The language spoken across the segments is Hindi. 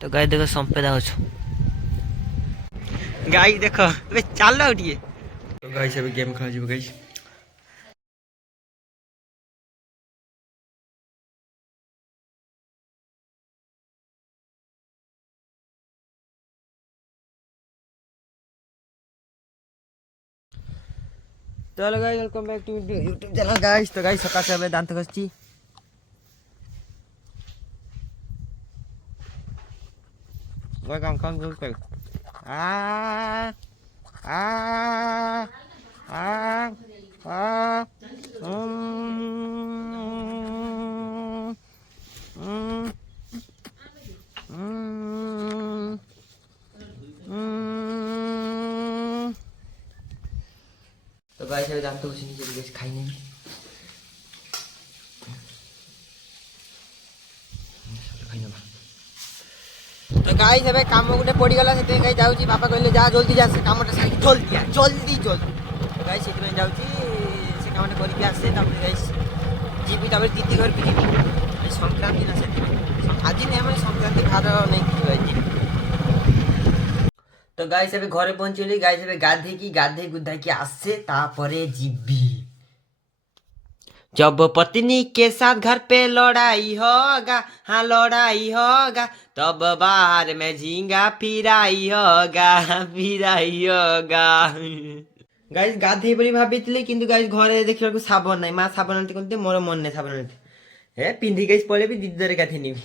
तो गाई देखो संपेदा हो गाई देख चल टे तो गाई सब गेम खेल गाई तो hello guys welcome back to YouTube channel guys. तो गाइस सकाळ से दांत घसची काम काम कर आ आ आ आ तो गाइस अभी दांत घसी नहीं गाइस खाई नहीं तो गाइस अबे काम गोटे पड़ी गला से गाइस जाउची पापा कहले जा जल्दी जा से कामटा साइड जल्दी तो गाइस सेति जाउची से कामटा करि के आसे तब गाइस जीबी तब दीदी घर भी जीबी संक्रांति ना से आज नहीं हम संक्रांति खार नहीं कि गाइस तो गाइस अबे घरे पहुंचली गाइस अबे गाधे गुधा की आसे तापरे जीबी जब पत्नी के साथ घर पे लड़ाई होगा हाँ लड़ाई होगा तब बाहर में झींगा फिराई होगा गाइस गाधे बोली भाभी किंतु गाइस घरे देखिବାକୁ साबन नाही मां साबन आनते कोनते मोर मन नाही साबन आनते हे पिंधी गाइस पळे भी दीदी दरे गाधे निबी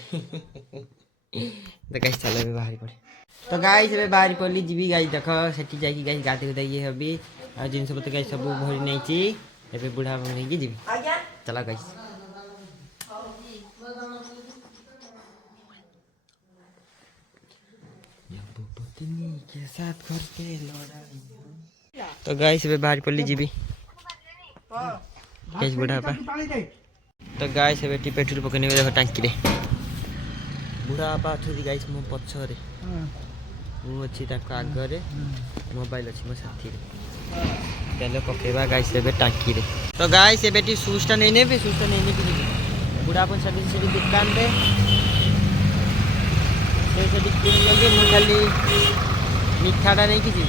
तो गाइस चलो भी बाहर पड़े तो गाइस रे बाहर पड़ली जीवी गाइस देखो सेठी जाई गाइस गाधे गुदा ये हबी आ जिन सब तो गाइस सब भरी नहीं छी एबे बुढ़ा बन की जीवी चला गाइस के साथ घर पे लड़ाई तो गाइस अबे बाहर पड़ली जीवी गाइस बुढ़ा पा तो गाइस अबे टी पेट्रोल पकने में देखो टांकी रे बुढ़ा पा थोड़ी गाइस मो पछ रे मु अछि ता आगे रे मोबाइल अछि मो साथी रे तेल पकेबा गाइस एबे टांकी रे तो गाइस एबे टी सूस्टा नहीं नेबे बुढ़ा अपन सर्विस से दुकान रे से किन लगे मु खाली मिठाटा नहीं किछि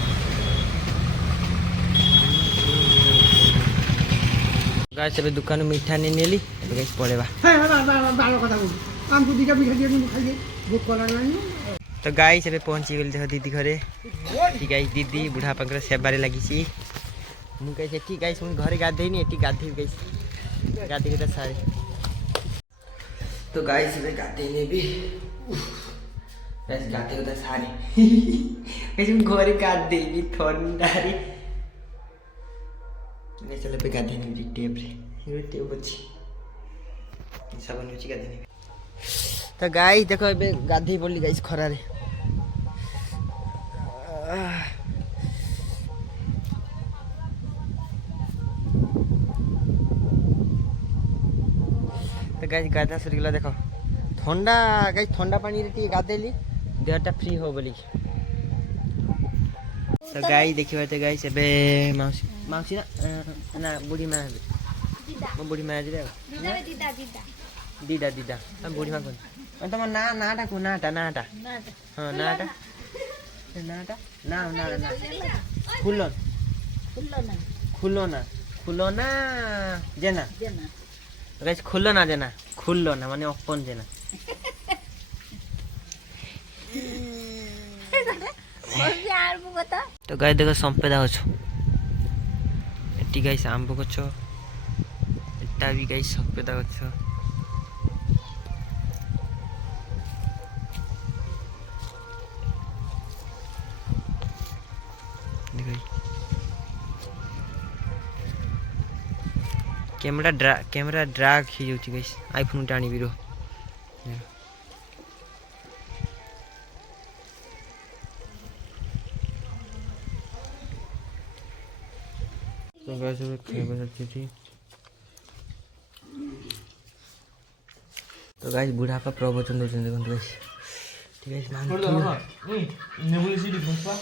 गाइस एबे दुकान में मिठा नहीं नेली एबे गाइस पड़ेबा बालो कथा बोल काम को दिका भी खाली खाली भूख कोला नहीं तो गाइस एबे पहुंची गेल देखो दीदी घरे ठीक गाइस दीदी बुढ़ा पंकर सेबारे लागी छी मु गाइस एठी गाइस मु घरे गाधे नहीं एठी गाधे गाइस गाधे के सारे तो गाइस एबे गाधे ने भी गाइस गाधे के सारे गाइस मु घरे गाधे नहीं ठंडा रे गाइस चले पे गाधे नहीं टेप रे ये टेप अछि साबन अछि गाधे नहीं तो गाइस देखो एबे गाधे पड़ली गाइस खरा रे तो गाइस गाधा सरी गला देखो ठंडा गाइस ठंडा पानी रे गाधेली देहटा फ्री हो बोली तो गाइस देखिबा तो गाइस एबे माउसी माउसी ना बुढ़ी मां मो बुढ़ी मां रे दीदा हम बुढ़ी मां कोन तम ना नाटा को नाटा हां नाटा ना खुलो ना जेना गाइस खुलो ना जेना खुल्लो ना माने ओपन जेना तो गाइस देखो संपेदा हो एटी गाइस आंबो गछ एटा भी गाइस संपेदा गछ कैमरा ड्रैग ही जाउची गाइस आईफोन टाणी बिरो तो गाइस ये खेबे सच्ची तो गाइस बुढ़ा का प्रवचन दोचन देखो गाइस ठीक है मान नेबुली सीडी फसवा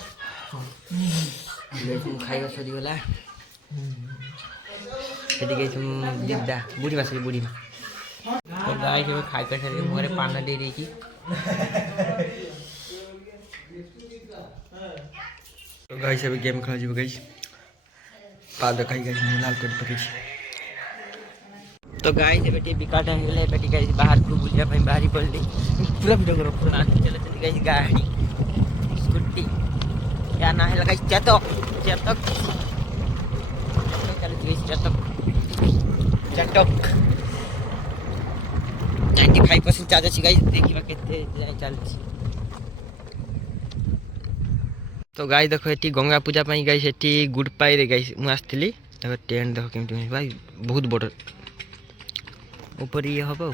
लेकिन खाइबा सरी गला सेठी गाइस दीदा बुढ़ी मां बुढ़ी मां तो गाइस खाई कर मुहरे पाना दे रही की गाइस अभी गेम खेला जीव गाइस पाद खाई गाइस मुंह लाल कर पकेछि तो गाइस बेटी बिकाट हो गेले बेटी गाइस बाहर को बुलिया भाई बाहरी पड़ली पूरा वीडियो करो पूरा चले चले गाइस गाड़ी स्कूटी क्या ना है गाइस चेतक चेतक चले गाइस चेतक चेतक 95% चार्ज अछि गाइस देखिबा केते जाय चलछि तो गाइस देखो एटी गंगा पूजा पई गाइस एटी गुड पाई रे गाइस मु आस्थली देखो टेंट देखो केमति भाई बहुत बड़ ऊपर ये हबो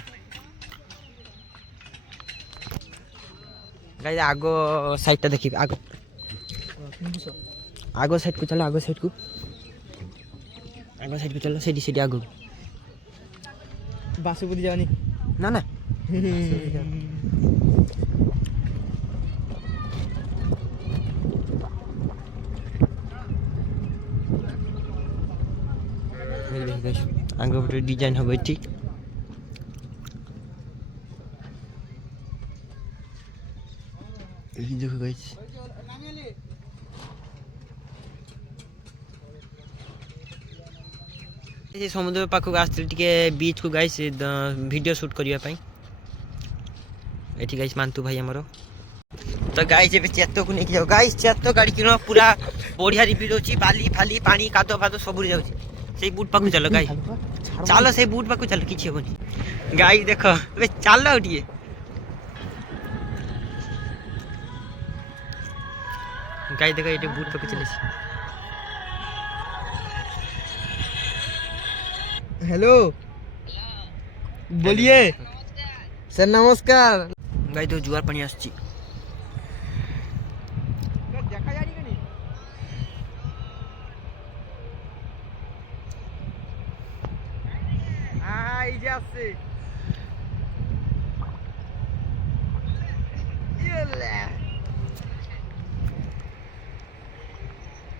गाइस आगो साइड ता देखि आगो आगो साइड को चलो आगो साइड को चलो सेडी सेडी आगो बासुपुरी जानी ना ना आगो पटे डिजाइन हबो ठीक देखो गाइस ये समुद्र पाखक आस्ते टिके बीच को गाइस वीडियो शूट करिया पई एठी गाइस मानतु भाई हमरो तो गाइस एबे चेतो को नेकी जाओ गाइस चेतो गाड़ी किनो पूरा बढ़िया रिव्यू होची बाली फाली पानी कादो फादो सब उड़ जाउची सेई बूट पाखु चलो गाइस चलो सेई बूट पाखु चलो किछि होनी गाइस देखो एबे चलो उठिए गाइस देखो एटे बूट पाखु चले हेलो बोलिए सर नमस्कार गाइस तो जुआर पानी आछी देखा जानी कनी आई जासे येले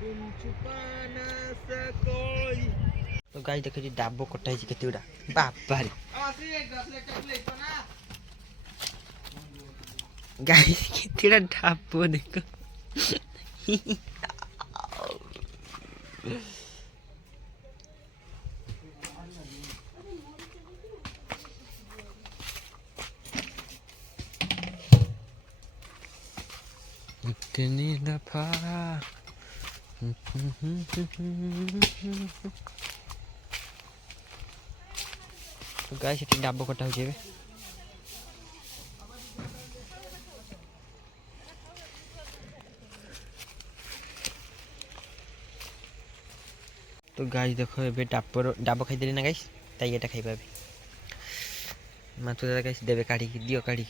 तुम छुपा ना सकोई तो गाइस देखो जी डाबो कटा हिची केते उडा बाप भारी गाइस केतेडा डाबो देखो इतनी दफा तो गाइस एटी डाबो कटा हो जेबे तो गाइस देखो एबे डाबो खाइ देली ना गाइस ताई एटा खाइ पाबे माथु दादा गाइस देबे काढी दियो काढी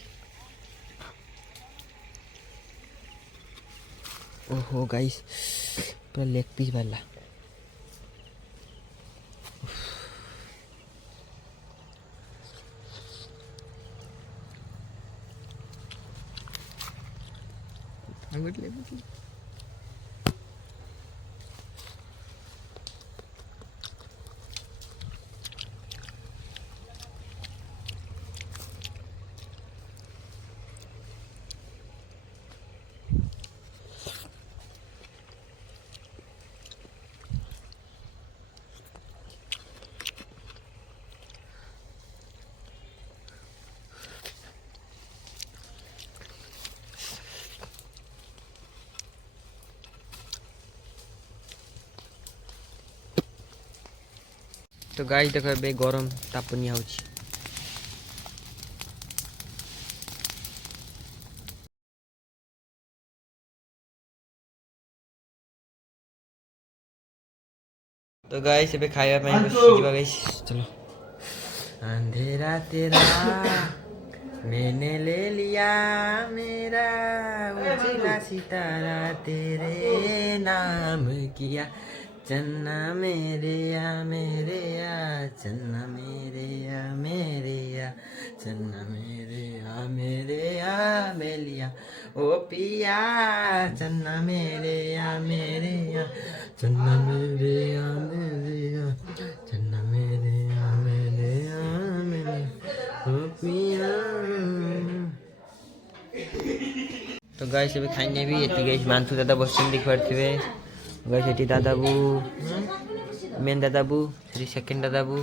ओहो गाइस पूरा लेग पीस वाला तो गाइस देखो बे गरम तापनी होची तो गाइस बे खाया पे बस गाइस चलो अंधेरा तेरा मैंने ले लिया मेरा उजला सितारा तेरे नाम किया चन्ना मेरे या चन्ना मेरे या चन्ना मेरे या मेलिया ओ पिया चन्ना मेरे या चन्ना मेरे या चन्ना मेरे या ओ पिया তো গাইস ଏବେ ଖାଇ ନେବି ଏଠି ଗାଇସ୍ ମାନ୍ଥୁ ଦାଦା ବସିଛନ୍ତି ଦେଖିପାରୁଥିବେ ଗାଇସ୍ ଏଠି ଦାଦାବୁ ମେନ୍ ଦାଦାବୁ ସେଠି ସେକେଣ୍ଡ ଦାଦାବୁ